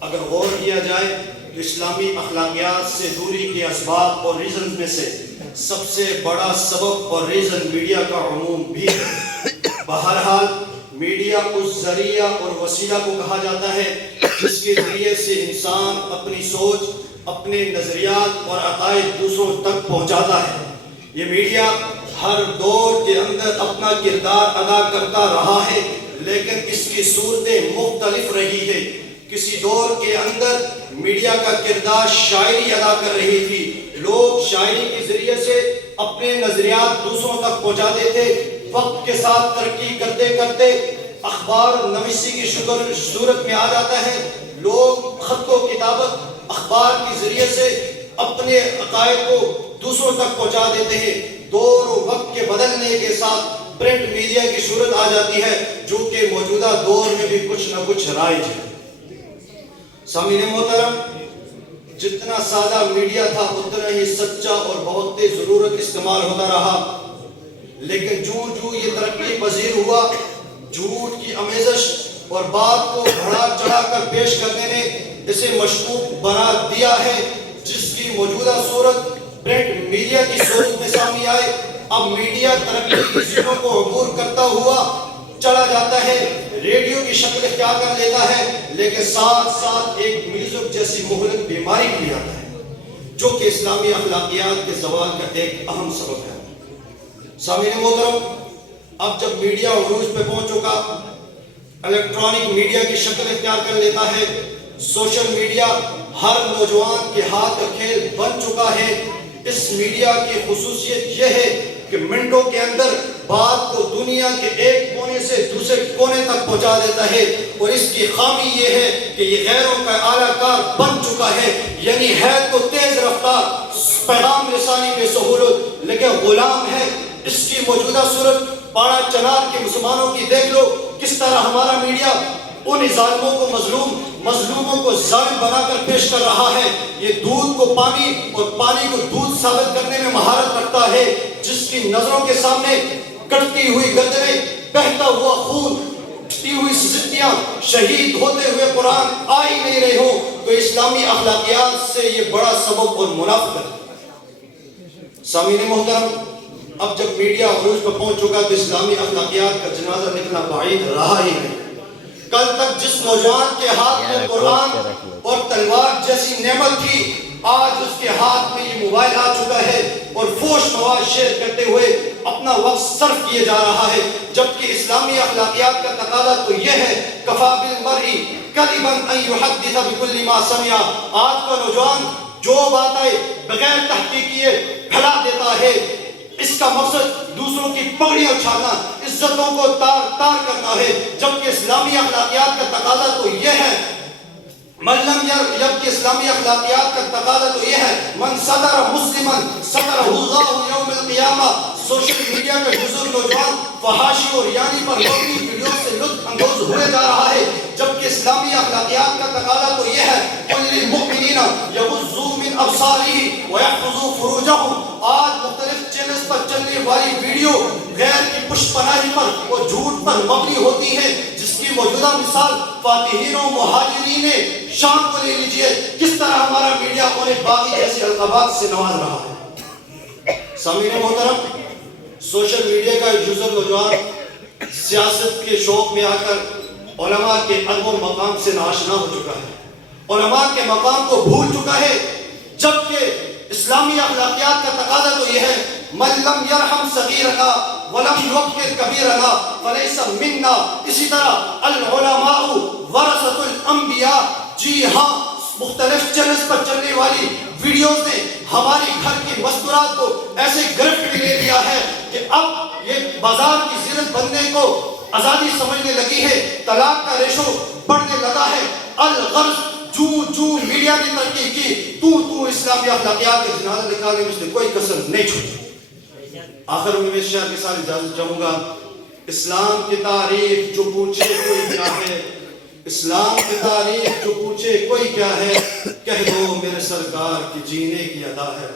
اگر غور کیا جائے تو اسلامی اخلاقیات سے دوری کے اسباب اور ریزن میں سے سب سے بڑا سبب اور ریزن میڈیا کا عموم بھی ہے۔ بہرحال میڈیا اس ذریعہ اور وسیلہ کو کہا جاتا ہے جس کے ذریعے سے انسان اپنی سوچ، اپنے نظریات اور عقائد دوسروں تک پہنچاتا ہے۔ یہ میڈیا ہر دور کے اندر اپنا کردار ادا کرتا رہا ہے، لیکن اس کی صورتیں مختلف رہی ہے۔ کسی دور کے اندر میڈیا کا کردار شاعری ادا کر رہی تھی، لوگ شاعری کے ذریعے سے اپنے نظریات دوسروں تک پہنچاتے تھے۔ وقت کے ساتھ ترقی کرتے کرتے اخبار نویسی کی صورت میں آ جاتا ہے، لوگ خط و کتابت اخبار کے ذریعے سے اپنے عقائد کو دوسروں تک پہنچا دیتے ہیں۔ دور و وقت کے بدلنے کے ساتھ پرنٹ میڈیا کی صورت آ جاتی ہے، جو کہ موجودہ دور میں بھی کچھ نہ کچھ رائج ہے۔ سامعین محترم، جتنا سادہ میڈیا تھا اتنا ہی سچا اور بہت تیز ضرورت استعمال ہوتا رہا، لیکن جو یہ ترقی پذیر ہوا، جھوٹ کی آمیزش اور بات کو بڑھا چڑھا کر پیش کرنے نے اسے مشکوک بنا دیا ہے، جس کی موجودہ صورت پرنٹ میڈیا کی صورت میں سامنے آئے۔ اب میڈیا ترقی کی سیڑھیوں کو عبور کرتا ہوا چلا جاتا ہے، ریڈیو کی شکل اختیار کر لیتا ہے، لیکن ساتھ ساتھ ایک میوزک جیسی مہلک بیماری بھی آتا ہے، جو کہ اسلامی اخلاقیات کے زوال کا ایک اہم سبب ہے۔ سامعین محترم، اب جب میڈیا عروج پہ پہنچ چکا، الیکٹرانک میڈیا کی شکل اختیار کر لیتا ہے، سوشل میڈیا ہر نوجوان کے ہاتھ کا کھیل بن چکا ہے۔ اس میڈیا کی خصوصیت یہ ہے کہ منٹوں کے اندر بات کو دنیا کے ایک کونے سے دوسرے کونے تک پہنچا دیتا ہے، اور اس کی خامی یہ ہے کہ یہ غیروں کا اعلیٰ کار بن چکا ہے، یعنی ہے تو تیز رفتار پیغام رسانی میں سہولت، لیکن غلام ہے۔ اس کی موجودہ صورت پاڑا چنار کے مسلمانوں کی دیکھ لو، کس طرح ہمارا میڈیا ان ظالموں کو مظلوم، مظلوموں کو ظالم بنا کر پیش کر رہا ہے۔ یہ دودھ کو پانی اور پانی کو دودھ ثابت کرنے میں مہارت رکھتا ہے، جس کی نظروں کے سامنے کٹتی ہوئی گردنیں، بہتا ہوا خون، پھٹی ہوئی زندگیاں، شہید ہوتے ہوئے قرآن آ ہی نہیں رہے ہوں، تو اسلامی اخلاقیات سے یہ بڑا سبب اور منافقت ہے۔ سامعین محترم، اب جب میڈیا عروج پر پہنچ چکا تو اسلامی اخلاقیات کا جنازہ نکلنا بعید رہا ہی نہیں۔ کل تک جس نوجوان کے ہاتھ میں قرآن اور تلوار جیسی نعمت تھی، آج اس کے ہاتھ میں یہ موبائل آ چکا ہے اور فوش مواد شیئر کرتے ہوئے اپنا وقت صرف کیے جا رہا ہے، جبکہ اسلامی اخلاقیات کا تقاضا تو یہ ہے، کفا بالمرء کذبا ان یحدث بکل ما سمع۔ آج کا نوجوان جو باتیں بغیر تحقیق کیے پھیلا دیتا ہے، اس کا مقصد دوسروں کی پگڑیاں اچھالنا، عزتوں کو تار تار کرنا ہے، جبکہ اسلامی اخلاقیات کا تقاضا تو یہ ہے، جبکہ اسلامی اخلاقیات کا تقاضا تو یہ ہے، من ستر مسلما سترہ اللہ یوم القیامہ۔ سوشل میڈیا کا بزرگ نوجوان فحاشی اور یعنی پر مبنی ویڈیو سے لطف اندوز ہوئے جا رہا ہے، جبکہ اسلامی اخلاقیات کا تقاضا تو یہ ہے، قل للمؤمنین یغضوا من ابصارهم ویحفظوا فروجهم۔ آج مختلف چینلز پر چلنے والی ویڈیو غیر کی پشت پناہی پر اور جھوٹ پر مبنی ہوتی ہے، جس کی موجودہ مثال فاتحین و مہاجرین شام کو لے لیجئے، کس طرح ہمارا میڈیا انہیں باغی جیسے القابات سے نواز رہا ہے۔ سامعین محترم، سوشل میڈیا کا یوزر نوجوان سیاست کے شوق میں آ کر علماء کے ادب و مقام سے ناشنا ہو چکا ہے، علماء کے مقام کو بھول چکا ہے، جبکہ اسلامی اخلاقیات کا تقاضا تو یہ ہے، من لم یرحم صغیرنا ولم یوقر کبیرنا فلیس منا۔ اسی طرح العلماء ورثۃ الانبیاء۔ جی ہاں، مختلف چینلز پر چلنے والی ویڈیوز نے ہماری گھر کی مستورات کو ایسے گرفت میں لے لیا ہے کہ اب یہ بازار کی زینت بننے کو آزادی سمجھنے لگی ہے، طلاق کا ریشو بڑھنے لگا ہے۔ الغرض جو میڈیا نے ترقی کی، تو اسلامی اخلاقیات کے جنازہ نکالنے میں اس نے کوئی کسر نہیں چھوڑی۔ آخر میں میں شعر کے ساتھ اجازت چاہوں گا، اسلام کی تعریف جو پوچھے کوئی کیا ہے، اسلام کی تعریف جو پوچھے کوئی کیا ہے، کہہ دو میرے سرکار کی جینے کی ادا ہے۔